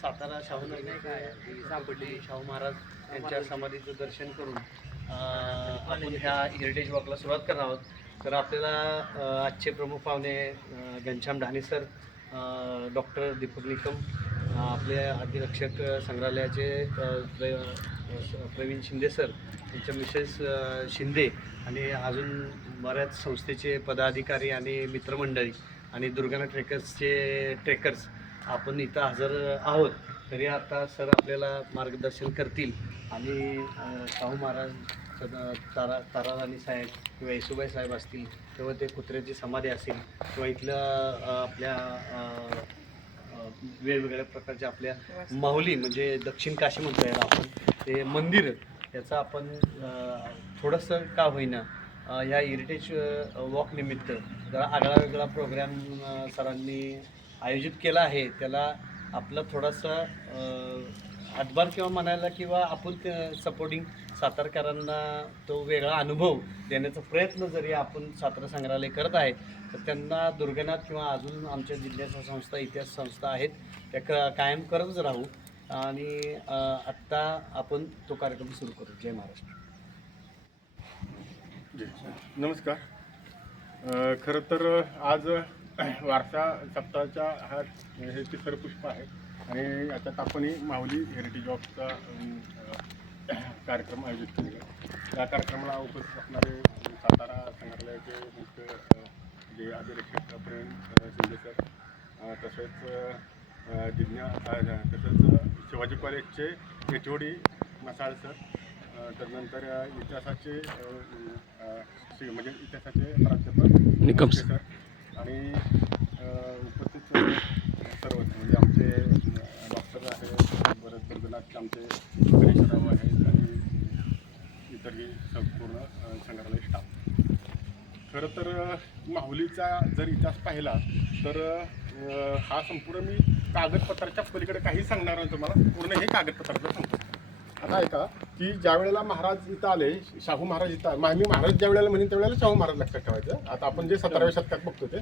सातारा शाहूनगर सापडली शाहू महाराज यांच्या समाधीचं दर्शन करून आपण ह्या हेरिटेज वॉकला सुरुवात करणार आहोत. तर आपल्याला आजचे प्रमुख पाहुणे घनश्याम ढाणे सर, डॉक्टर दीपक निकम, आपले अधिरक्षक संग्रहालयाचे प्रवीण शिंदे सर, त्यांच्या मिसेस शिंदे आणि अजून बऱ्याच संस्थेचे पदाधिकारी आणि मित्रमंडळी आणि दुर्गाना ट्रेकर्सचे ट्रेकर्स आपण इथं हजर आहोत. तरी आता सर आपल्याला मार्गदर्शन करतील आणि शाहू महाराज, ताराराणी साहेब किंवा येसुबाई साहेब असतील किंवा ते कुत्र्याची समाधी असेल किंवा इथलं आपल्या वेगवेगळ्या प्रकारच्या आपल्या माहुली म्हणजे दक्षिण काशी म्हणतो याला आपण, ते मंदिर याचं आपण थोडंसं का होईना ह्या हेरिटेज वॉक निमित्त जरा आगळा वेगळा प्रोग्राम सरांनी आयोजित केला आहे. त्याला आपलं थोडासा हातभार किंवा म्हणायला किंवा आपण सपोर्टिंग सातारकरांना तो वेगळा अनुभव देण्याचा प्रयत्न जरी आपण सातारा संग्रहालय करत आहे, तर त्यांना दुर्गनाथ किंवा अजून आमच्या जिल्ह्याच्या संस्था, इतिहास संस्था आहेत त्या कायम करतच राहू. आणि आत्ता आपण तो कार्यक्रम सुरू करू. जय महाराष्ट्र. नमस्कार. खरं तर आज वारसा सप्ताहाच्या हे तिसरं पुष्प आहे आणि याच्यात आपण माहुली हेरिटेज वॉकचा कार्यक्रम आयोजित केलेला आहे. या कार्यक्रमाला उपस्थित असणारे सातारा संग्रहालयाचे मुख्य जे अधिरक्षक प्रवीण शिंदे सर, तसेच तसंच शिवाजी कॉलेजचे HOD मसाळ सर, त्यानंतर इतिहासाचे म्हणजे इतिहासाचे प्राध्यापक निकम सर आणि उपस्थित सर्वच म्हणजे आमचे डॉक्टर आहेत, बरेच दुर्गनाथचे आमचे गणेशराव आहेत आणि इतरही संपूर्ण संग्रहालय स्टाफ. खरं तर माहुलीचा जर इतिहास पाहिला तर हा संपूर्ण मी कागदपत्राच्या पलीकडे काही सांगणार नाही तुम्हाला, पूर्ण हे कागदपत्राचं सांगतो. आता ऐका की ज्या वेळेला महाराज इथं आले, शाहू महाराज इथं, मी महाराज ज्या वेळेला म्हणेन त्यावेळेला शाहू महाराज लक्षात ठेवायचं. आता आपण जे 17व्या शतकात बघतो ते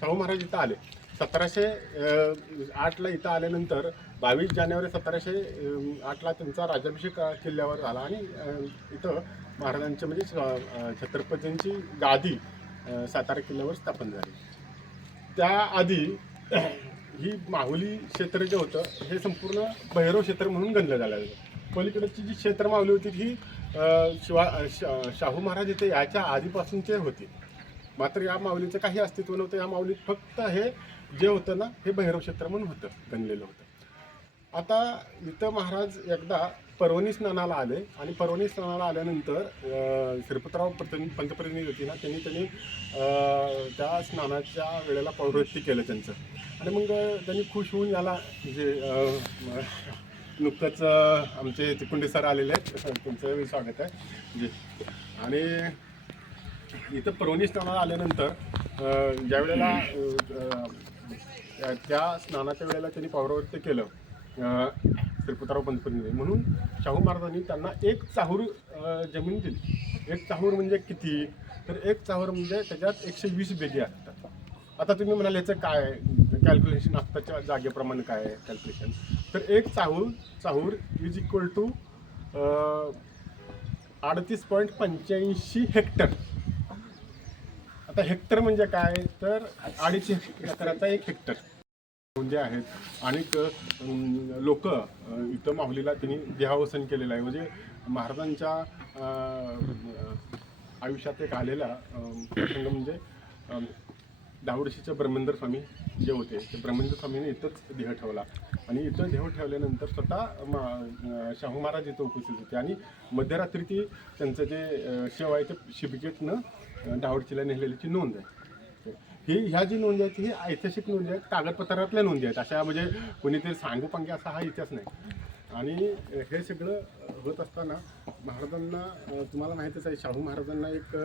शाहू महाराज इथं आले 1708ला. इथं आल्यानंतर 22 जानेवारी 1708ला त्यांचा राज्याभिषेक किल्ल्यावर झाला आणि इथं महाराजांच्या म्हणजे छत्रपतींची गादी सातारा किल्ल्यावर स्थापन झाली. त्याआधी ही माहुली क्षेत्र जे होतं हे संपूर्ण भैरव क्षेत्र म्हणून गणलं झालं. पलीकडची जी क्षेत्र माहुली होती ही शाहू महाराज इथे याच्या आधीपासूनचे होते. मात्र या माऊलीचं काही अस्तित्व नव्हतं. या माऊलीत फक्त हे जे होतं ना हे भैरव क्षेत्र म्हणून होतं, गणलेलं होतं. आता इथं महाराज एकदा पर्वणी स्नानाला आले आणि पर्वणी स्नानाला आल्यानंतर श्रीपतराव पंतप्रतिनिधी होती ना, त्यांनी त्या स्नानाच्या वेळेला पौरोहित्य केलं त्यांचं. आणि मग त्यांनी खुश होऊन याला म्हणजे नुकतंच आमचे तिकुंडे सर आलेले आहेत, तुमचं स्वागत आहे जी. आणि इथं पर्वणी स्नानाला आल्यानंतर ज्या वेळेला त्या स्नानाच्या वेळेला त्यांनी पौरोहित्य केलं श्रीपतराव पंतप्रतिनिधी म्हणून शाहू महाराजांनी त्यांना 1 चाहूर जमीन दिली. 1 चाहूर म्हणजे किती, तर 1 चाहूर म्हणजे त्याच्यात 120 बेगे असतात. आता तुम्ही म्हणाल याचं काय कॅल्क्युलेशन, आत्ताच्या जागेप्रमाणे काय आहे कॅल्क्युलेशन, तर 1 चाहूर इज इक्वल टू 38.85 हेक्टर. आता हेक्टर म्हणजे काय, तर 2.5 एकराचा 1 हेक्टर म्हणजे आहेत. आणि लोक इथं माहुलीला त्यांनी देहावसन केलेलं आहे. म्हणजे महाराजांच्या आयुष्यात एक आलेला प्रसंग म्हणजे दावडशीचे ब्रह्मेंद्र स्वामी जे होते ते ब्रह्मेंद्र स्वामीने इथंच देह ठेवला आणि इथं देह ठेवल्यानंतर स्वतः शाहू महाराज इथं उपस्थित होते आणि मध्यरात्री ती त्यांचं जे शेव आहे ते शिबिकेतनं दावडशीला नेलेल्याची नोंद आहे. ह्या जी नोंदी आहेत ही ऐतिहासिक नोंदी आहेत, कागदपत्रातल्या नोंदी आहेत. अशा म्हणजे कोणीतरी सांगू पंगे असा हा इतिहास नाही. आणि हे सगळं होत असताना महाराजांना तुम्हाला माहीतच आहे, शाहू महाराजांना एक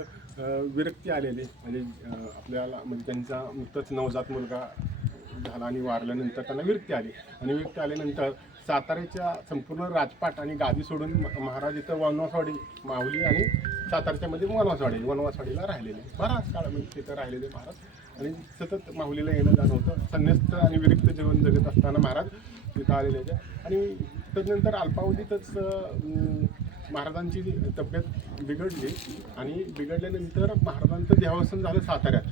विरक्ती आलेली. म्हणजे आपल्याला म्हणजे त्यांचा नुकताच नवजात मुलगा झाला आणि वारल्यानंतर त्यांना विरक्ती आली. आणि विरक्ती आल्यानंतर साताऱ्याच्या संपूर्ण राजपाट आणि गादी सोडून महाराज इथं वनवासवाडी, माहुली आणि सातारच्या मध्ये वनवासवाडीला राहिलेले बराच काळ म्हणजे तिथं राहिलेले महाराज. आणि सतत माहुलीला येणं जाणं होतं. संन्यस्त आणि विरक्त जीवन जगत असताना महाराज तिथं आलेले होते आणि त्यानंतर अल्पावधीतच महाराजांची तब्येत बिघडली आणि बिघडल्यानंतर महाराजांचं देहावसन झालं साताऱ्यात.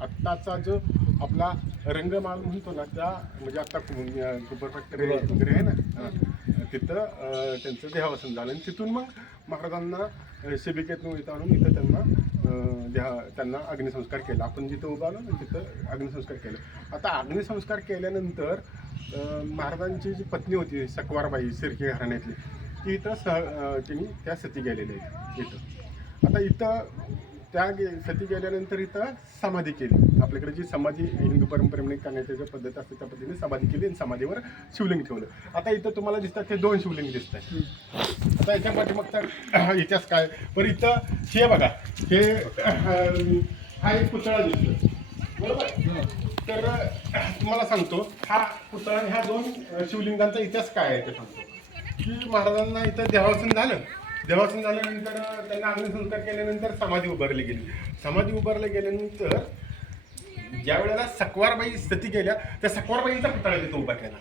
आत्ताचा जो आपला रंगमाल म्हणतो ना, त्या म्हणजे आता कुपर फॅक्टरी वगैरे आहे ना, तिथं त्यांचं देहावसन झालं आणि तिथून मग महाराजांना शिबिकेतून इथं आणून इथं त्यांना अग्निसंस्कार केला. आपण जिथं उभा आलो ना तिथं अग्निसंस्कार केलं. आता अग्निसंस्कार केल्यानंतर महाराजांची जी पत्नी होती सकवारबाई शिर्के घराण्यातली, ती इथं तिने त्या सती गेलेल्या आहेत इथं. आता इथं त्या सती गेल्यानंतर इथं समाधी केली. आपल्याकडे जी समाधी हिंदू परंपरेने करण्याची जी पद्धत असते त्या पद्धतीने समाधी केली आणि समाधीवर शिवलिंग ठेवलं. आता इथं तुम्हाला दिसतात ते 2 शिवलिंग दिसत आहेत. आता याच्या पाठीमागचा इतिहास काय, पण इथं हे बघा, हे हा एक पुतळा दिसतो बरोबर. तर तुम्हाला सांगतो हा पुतळा, ह्या 2 शिवलिंगांचा इतिहास काय आहे ते सांगतो. की महाराजांना इथं देहावसन झाल्यानंतर त्यांना अग्निसंस्कार केल्यानंतर समाधी उभारली गेली. समाधी उभारल्या गेल्यानंतर ज्या वेळेला सकवारबाई सती गेल्या त्या सकवारबाईंचा पुतळा तिथं उभा केला.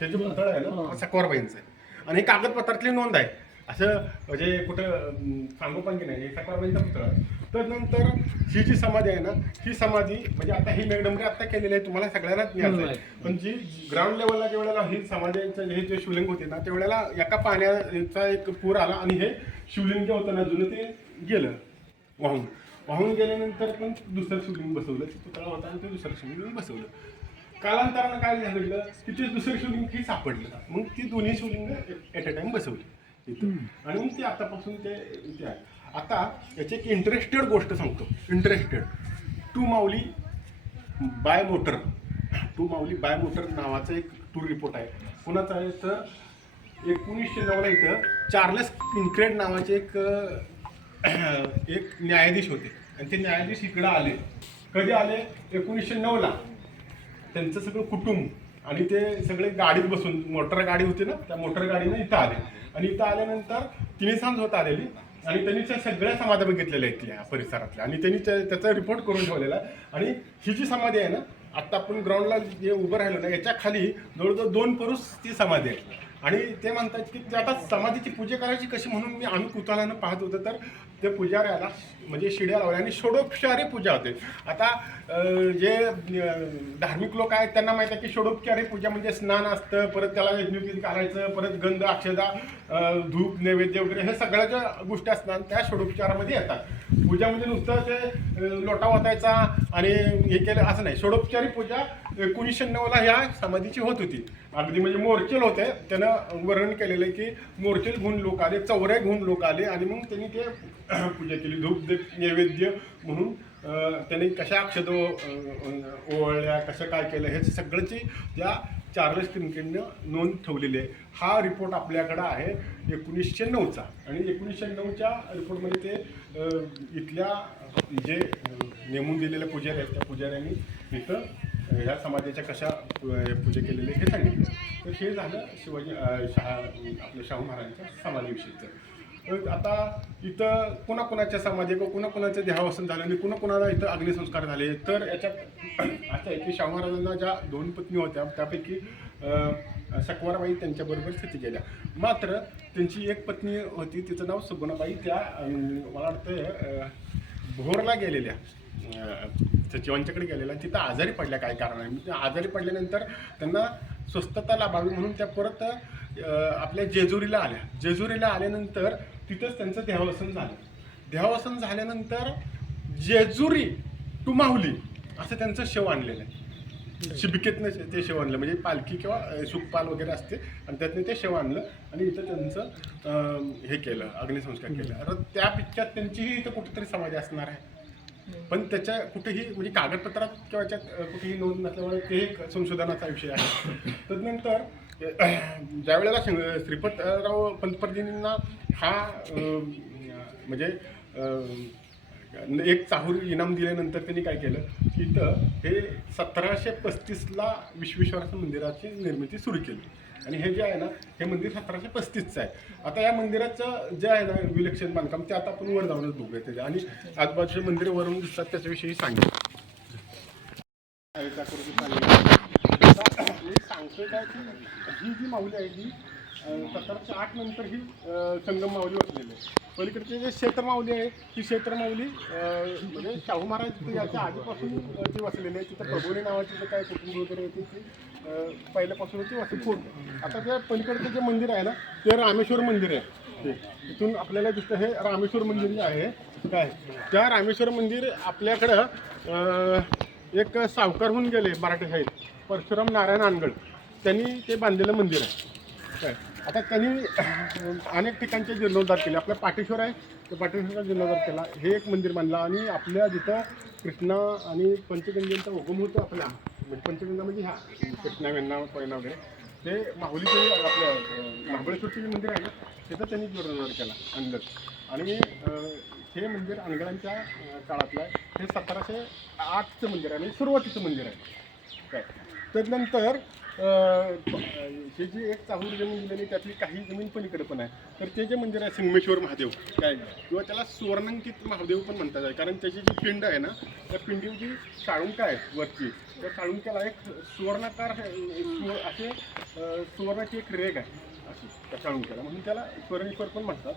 हे जे पुतळा आहे ना हा सकवारबाईंचा आहे आणि हे कागदपत्रातली नोंद आहे, असं म्हणजे कुठं सांगोपण की नाही, हे सकवारबाईंचा पुतळा. तर नंतर ही जी समाधी आहे ना, ही समाधी म्हणजे आता ही मेघडंबरी आत्ता केलेली आहे, तुम्हाला सगळ्यांनाच ज्ञात आहे. पण जी ग्राउंड लेवलला ज्या वेळेला ही समाधीचं हे जे शिवलिंग होते ना, त्यावेळेला एका पाण्याचा एक पूर आला आणि हे शिवलिंग जे होतं ना जुनं ते गेलं वाहून गेल्यानंतर पण दुसरं शिवलिंग बसवलं. पुतळा होता आणि ते दुसरं शिवलिंग बसवलं. कालांतरानं काय झालं की ते दुसरं शिवलिंग हे सापडलं. मग ती दोन्ही शिवलिंग ॲट अ टाइम बसवली इथं आणि मग ते आतापासून ते इथे आहे. आता याची एक इंटरेस्टेड गोष्ट सांगतो. टू माऊली बाय मोटर नावाचा एक टूर रिपोर्ट आहे. कोणाचा आहे तर 1909ला इथं चार्ल्स किंक्रेड नावाचे एक न्यायाधीश होते आणि ते न्यायाधीश इकडं आले. कधी आले? 1909ला. त्यांचं सगळं कुटुंब आणि ते सगळे गाडीत बसून, मोटर गाडी होती ना, त्या मोटर गाडीनं इथं आले आणि इथं आल्यानंतर 3 सांज होत आलेली आणि त्यांनी त्या सगळ्या समाध्या बघितलेल्या इथल्या परिसरातल्या आणि त्यांनी त्याचा रिपोर्ट करून ठेवलेला. आणि ही जी समाधी आहे ना, आत्ता आपण ग्राउंडला जे उभं राहिलो ना, याच्या खाली जवळजवळ 2 पुरुष ती समाधी आहे. आणि ते म्हणतात की ते आता समाधीची पूजा करायची कशी म्हणून आम्ही कुतूहलानं पाहत होतो. तर ते पुजाऱ्याला म्हणजे शिड्या लावल्या आणि षोडोपचारी पूजा होते. आता जे धार्मिक लोक आहेत त्यांना माहिती आहे की षोडोपचारी पूजा म्हणजे स्नान असतं, परत त्याला यज्ञोपवीत घालायचं, परत गंध अक्षदा धूप नैवेद्य वगैरे हे सगळ्या ज्या गोष्टी असतात त्या षोडोपचारामध्ये येतात. पूजा म्हणजे नुसतं ते लोटा वाटायचा आणि हे केलं असं नाही. षोडोपचारी पूजा 1909ला ह्या समाधीची होत होती. अगदी म्हणजे मोर्चेल होते, त्यानं वर्णन केलेलं आहे की मोर्चेल घेऊन लोक आले, चौऱ्या घेऊन लोक आले आणि मग त्यांनी ते पूजा केली. धूप नैवेद्य म्हणून त्यांनी कशा अक्षद ओवळल्या, कसं काय केलं हे सगळ्याची त्या चार्ल्स किंक्रेडनं नोंद ठेवलेली आहे. हा रिपोर्ट आपल्याकडं आहे 1909चा आणि 1909च्या रिपोर्टमध्ये ते इथल्या जे नेमून दिलेल्या पुजारी आहेत त्या पुजाऱ्यांनी इथं ह्या समाजाच्या कशा पूजा केलेल्या हे सांगितलं. तर हे झालं शिवाजी आपल्या शाहू महाराजांच्या समाधीविषयीचं. आता इथं कुणाकुणाच्या समाधी किंवा कुणाकुणाचं देहावसन झालं आणि कुणाकुणाला इथं अग्निसंस्कार झाले. तर याच्यात असं आहे की शाहू महाराजांना ज्या 2 पत्नी होत्या त्यापैकी सकवारबाई त्यांच्याबरोबर सती गेल्या. मात्र त्यांची एक पत्नी होती, तिचं नाव सुगुणाबाई. त्या मला वाटतं भोरला गेलेल्या, सचिवांच्याकडे गेलेल्या, तिथं आजारी पडल्या काय कारणाने. आजारी पडल्यानंतर त्यांना स्वस्थता लाभावी म्हणून त्या परत आपल्या जेजुरीला आल्या. जेजुरीला आल्यानंतर तिथंच त्यांचं देहावसन झाल्यानंतर जेजुरी टू माहुली असं त्यांचं शव आणलेलं आहे. शिबिकेतनं ते शव आणलं, म्हणजे पालखी किंवा सुखपाल वगैरे असते आणि त्यातनं ते शव आणलं आणि इथं त्यांचं हे केलं, अग्निसंस्कार केलं. आता त्या पिक्चरात त्यांचीही इथं कुठेतरी समाधी असणार आहे, पण त्याच्या कुठेही म्हणजे कागदपत्रात किंवा याच्यात कुठेही नोंद नसल्यामुळे ते एक संशोधनाचा विषय आहे. तदनंतर ज्या वेळेला श्रीपतराव पंतप्रतिनिधींना हा म्हणजे एक चाहूर इनाम दिल्यानंतर त्यांनी काय केलं की इथं हे 1735ला विश्वेश्वराच्या मंदिराची निर्मिती सुरू केली आणि हे जे आहे ना हे मंदिर 1735चं आहे. आता या मंदिराचं जे आहे ना विलक्षण बांधकाम ते आता आपण वर जाऊनच बघूया त्याच्या आणि आजूबाजूचे मंदिर वरून दिसतात त्याच्याविषयी सांगितलं. त्याच्याकडे चालली आता मी सांगतोय काय की ही जी माऊली आहे ही 1708 नंतर ही संगम माऊली वसलेली आहे. पलीकडचे जे क्षेत्र माऊली आहे ही क्षेत्र माऊली म्हणजे शाहू महाराज याच्या आधीपासून ती वसलेली आहे. तिथं प्रभुरी नावाची जे काय कुटुंब वगैरे होती ती पहिल्यापासून ती वसली. आता जे पलीकडचं जे मंदिर आहे ना ते रामेश्वर मंदिर आहे. इथून आपल्याला दिसतं हे रामेश्वर मंदिर जे आहे काय त्या रामेश्वर मंदिर आपल्याकडं एक सावकार होऊन गेले मराठी साहित्य परशुराम नारायण आनगड त्यांनी ते बांधलेलं मंदिर आहे काय. आता त्यांनी अनेक ठिकाणचे जीर्णोद्धार केले. आपल्या पाटेश्वर आहे तर पाटेश्वरचा जीर्णोद्धार केला. हे एक मंदिर बांधलं आणि आपल्या जिथं कृष्णा आणि पंचगंगेचा उगम होतो आपल्या म्हणजे पंचगंगा म्हणजे ह्या कृष्णा वेण्णा पैना वगैरे ते माहुलीचे आपल्या महाबळेश्वरचे जे मंदिर आहे ना तिथं त्यांनी जीर्णोद्धार केला अनगड. आणि हे मंदिर अनगडांच्या काळातलं आहे. हे 1708चं मंदिर आहे म्हणजे सुरुवातीचं मंदिर आहे काय. त्यानंतर हे जी एक चाहूर जमीन दिलेली त्यातली काही जमीन पलीकडे पण आहे. तर ते जे मंदिर आहे संगमेश्वर महादेव काय किंवा त्याला सुवर्णांकित महादेव पण म्हणतात आहे कारण त्याची जी पिंड आहे ना त्या पिंडीवर जी साळुंका आहे वरची त्या साळुंक्याला एक सुवर्णाकार असे सुवर्णाची एक रेग आहे अशी त्या साळुंक्याला म्हणून त्याला सुवर्णेश्वर पण म्हणतात.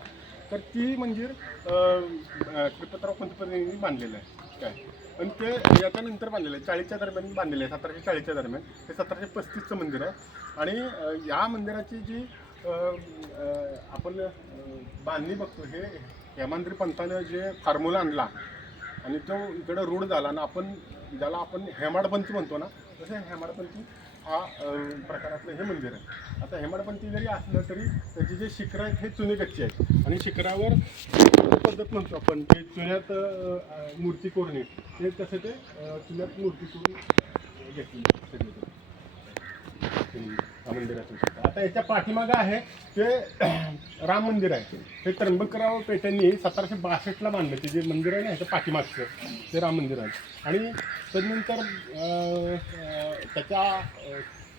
तर ती मंदिर श्रीपतराव पंतप्रधानांनी बांधलेलं आहे काय. पण ते याच्यानंतर बांधलेलं आहे 40च्या दरम्यान बांधलेलं आहे 1740च्या दरम्यान. ते 1735चं मंदिर आहे. आणि या मंदिराची जी आपण बांधणी बघतो हे हेमांद्री पंतानं जे फॉर्म्युला आणला आणि तो इकडं रूढ झाला ना आपण ज्याला आपण हेमाडपंथी म्हणतो ना तसं हेमाडपंथी हा प्रकारातलं हे मंदिर आहे. आता हेमाडपंथी जरी असलं तरी त्याचे जे शिखरं आहेत हे चुनेगच्चे आहेत आणि शिखरावर पद्धत म्हणतो आपण ते चुन्यात मूर्ती कोरणे ते तसं ते चुन्यात मूर्ती करून घेतली मंदिराचं. आता याच्या पाठीमागं आहे ते राम मंदिर आहे. हे त्र्यंबकराव पेट्यांनी 1762ला बांधलं ते जे मंदिर आहे ना ह्याच्या पाठीमागचं ते राम मंदिर आहे. आणि त्यानंतर त्याच्या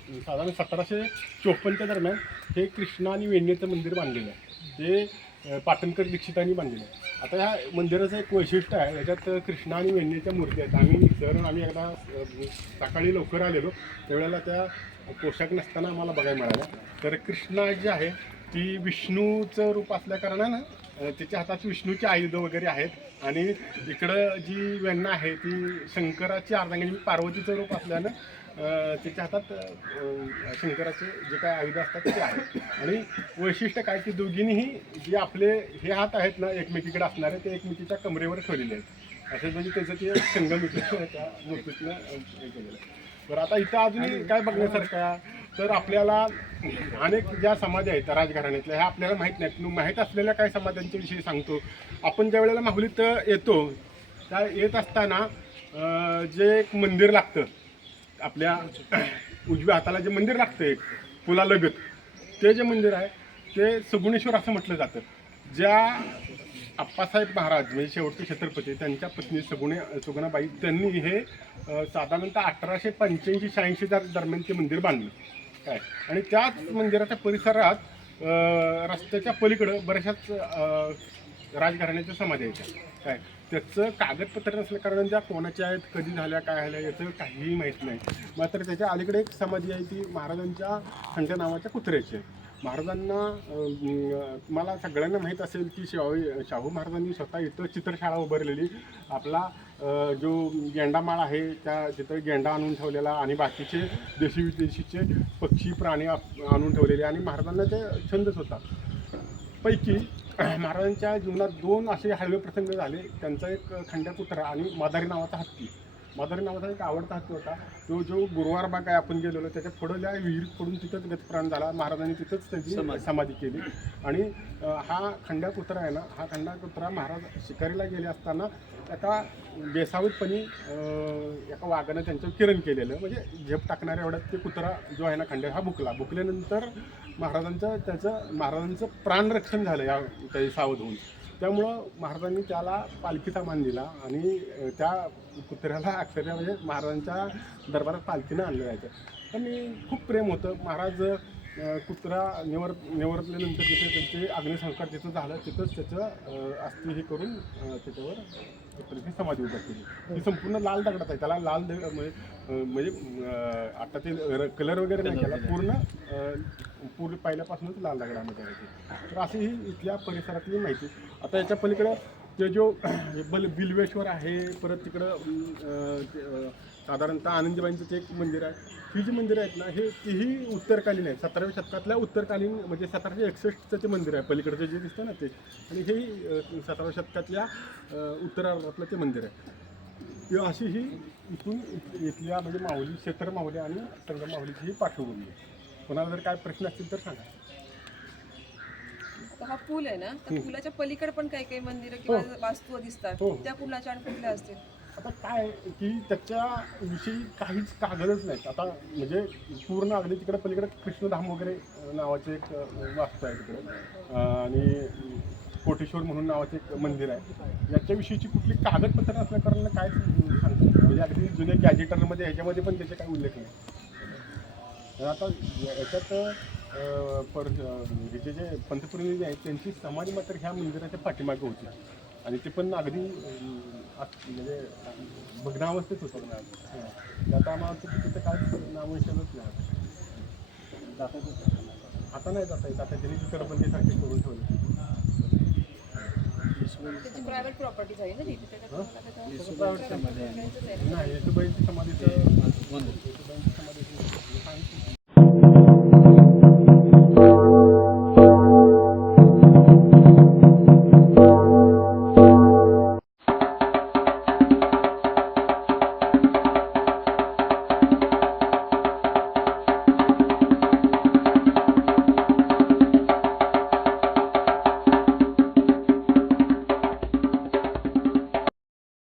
साधारण 1754च्या दरम्यान हे कृष्णा आणि वेण्णेचं मंदिर बांधलेलं आहे. ते पाटणकर दीक्षितांनी बांधलेलं आहे. आता ह्या मंदिराचं एक वैशिष्ट्य आहे याच्यात कृष्णा आणि वेण्णेच्या मूर्ती आहेत. आम्ही एकदा सकाळी लवकर आलेलो त्यावेळेला त्या पोशाख नसताना आम्हाला बघायला मिळाल्या. तर कृष्णा जी आहे ती विष्णूचं रूप असल्या कारणानं तिच्या हातात विष्णूची आयुधं वगैरे आहेत आणि इकडं जी वेण्णा आहे ती शंकराची अर्धांगिनी पार्वतीचं रूप असल्यानं तिच्या हातात शंकराचे जे काय आयुधं असतात ते आहेत. आणि वैशिष्ट्य काय की दोघींनीही जे आपले हे हात आहेत ना एकमेकीकडे असणारे ते एकमेकीच्या कमरेवर ठेवलेले आहेत. असं म्हणजे त्याचं ते संगम त्या मूर्तीतनं हे केलेलं आहे. बरं आता इथं अजूनही काय बघण्यासारखं आहे तर आपल्याला अनेक ज्या समाधी आहेत राजघराण्यातल्या ह्या आपल्याला माहीत नाहीत. माहीत असलेल्या काही समाध्यांच्या विषयी सांगतो. आपण ज्या वेळेला माहुलीत येतो त्या येत असताना जे एक मंदिर लागतं आपल्या उजव्या हाताला जे मंदिर लागतं एक पुलालगत ते जे मंदिर आहे ते सगुणेश्वर असं म्हटलं जातं. ज्या आप्पासाहेब महाराज म्हणजे शेवटचे छत्रपती त्यांच्या पत्नी सगुणाबाई त्यांनी हे साधारणतः 1885-86 दरम्यान ते मंदिर बांधलं काय. आणि त्याच मंदिराच्या परिसरात रस्त्याच्या पलीकडं बऱ्याचशाच राजघराण्याच्या समाधी आहेत काय. त्याचं कागदपत्र नसल्या कारण त्या कोणाच्या आहेत कधी झाल्या काय झाल्या याचं काहीही माहीत नाही. मात्र त्याच्या अलीकडे एक समाधी आहे ती महाराजांच्या खंड्या नावाच्या कुत्र्याची आहे. महाराजांना मला सगळ्यांना माहीत असेल की शाहू महाराजांनी स्वतः इथं चित्रशाळा उभारलेली. आपला जो गेंडामाळ आहे त्या तिथं गेंडा आणून ठेवलेला आणि बाकीचे देशी विदेशीचे पक्षी प्राणी आणून ठेवलेले. आणि महाराजांना ते छंदच होता. पैकी महाराजांच्या जीवनात 2 असे हळवे प्रसंग झाले. त्यांचा एक खंड्या कुत्रा आणि मादारी नावाचा हत्ती. मादारी नावाचा एक आवडता हत्ती होता. तो जो गुरुवार बाग आहे आपण गेलेलो त्याच्या पुढल्या विहिरीत पडून तिथंच गतप्राण झाला. महाराजांनी तिथंच त्याची समाधी केली. आणि हा खंड्या कुत्रा आहे ना हा खंड्या कुत्रा महाराज शिकारीला गेले असताना एका बेसावतपणी एका वाघानं त्यांचं किरण केलेलं म्हणजे झेप टाकणाऱ्या एवढ्यात ते कुत्रा जो आहे ना खंड्या हा भुकल्यानंतर महाराजांचं प्राणरक्षण झालं या काही सावध होऊन. त्यामुळं महाराजांनी त्याला पालखीचा मान दिला आणि त्या कुत्र्याला अक्षरशः म्हणजे महाराजांच्या दरबारात पालखीनं आणलं जायचं. पण खूप प्रेम होतं. महाराज कुत्रा निवरल्यानंतर तिथे त्यांचे अग्निसंस्कार जिथं झालं तिथंच त्याचं अस्थि हे करून त्याच्यावर पद्धतीने समाधी उभा केली. ती संपूर्ण लाल दगडात आहे. त्याला लाल दगड म्हणजे आता ते कलर वगैरे नाही केला, पूर्ण पहिल्यापासूनच लाल दगडामध्ये आहे ते. तर अशी ही इथल्या परिसरातली माहिती. आता याच्या पलीकडं ते जो बिलवेश्वर आहे, परत तिकडं साधारणतः आनंदीबाईंचं ते एक मंदिर आहे. ही जी मंदिरं आहेत ना, तीही उत्तरकालीन आहे. 17व्या शतकातल्या उत्तरकालीन म्हणजे 1761चं ते मंदिर आहे पलीकडचं जे दिसतं ना ते. आणि हे 17व्या शतकातल्या उत्तरार्धातलं ते मंदिर आहे. अशी ही इथून इथल्या म्हणजे माऊली, क्षेत्र माऊली आणि संगम माऊलीची ही पार्श्वभूमी आहे. कोणाला जर काय प्रश्न असतील तर सांगा. आता हा पूल आहे ना, त्या पुलाच्या पलीकडे पण काही काही मंदिरं किंवा वास्तू दिसतात. हो. त्या पुलाच्या आणि कुठल्या असतील? आता काय की त्याच्याविषयी काहीच कागदच नाहीत. आता म्हणजे पूर्ण अगदी तिकडे पलीकडे कृष्णधाम वगैरे नावाचे एक वास्तू आहे तिकडे, आणि कोटेश्वर म्हणून नावाचे एक मंदिर आहे. याच्याविषयीची कुठली कागदपत्र नसल्या कारणानं काय सांगतात, म्हणजे अगदी जुन्या गॅजेटरमध्ये ह्याच्यामध्ये पण त्याचे काही उल्लेख नाही. तर आता याच्यात जे पंतप्रतिनिधी आहेत त्यांची समाधी मात्र ह्या मंदिराच्या पाठीमागे होती, आणि ते पण अगदी म्हणजे भग्नावस्थेत होतं ना. आता आम्हाला वाटतं की तिथं काय नामोनिशाणच नाही. आता नाही जाता येत. आता त्यांनी तिकडं बंदीसारखे करून ठेवले. त्याची प्रायव्हेट प्रॉपर्टी झाली ना ती तिथे. नाही, येसुबाईंची समाधीचं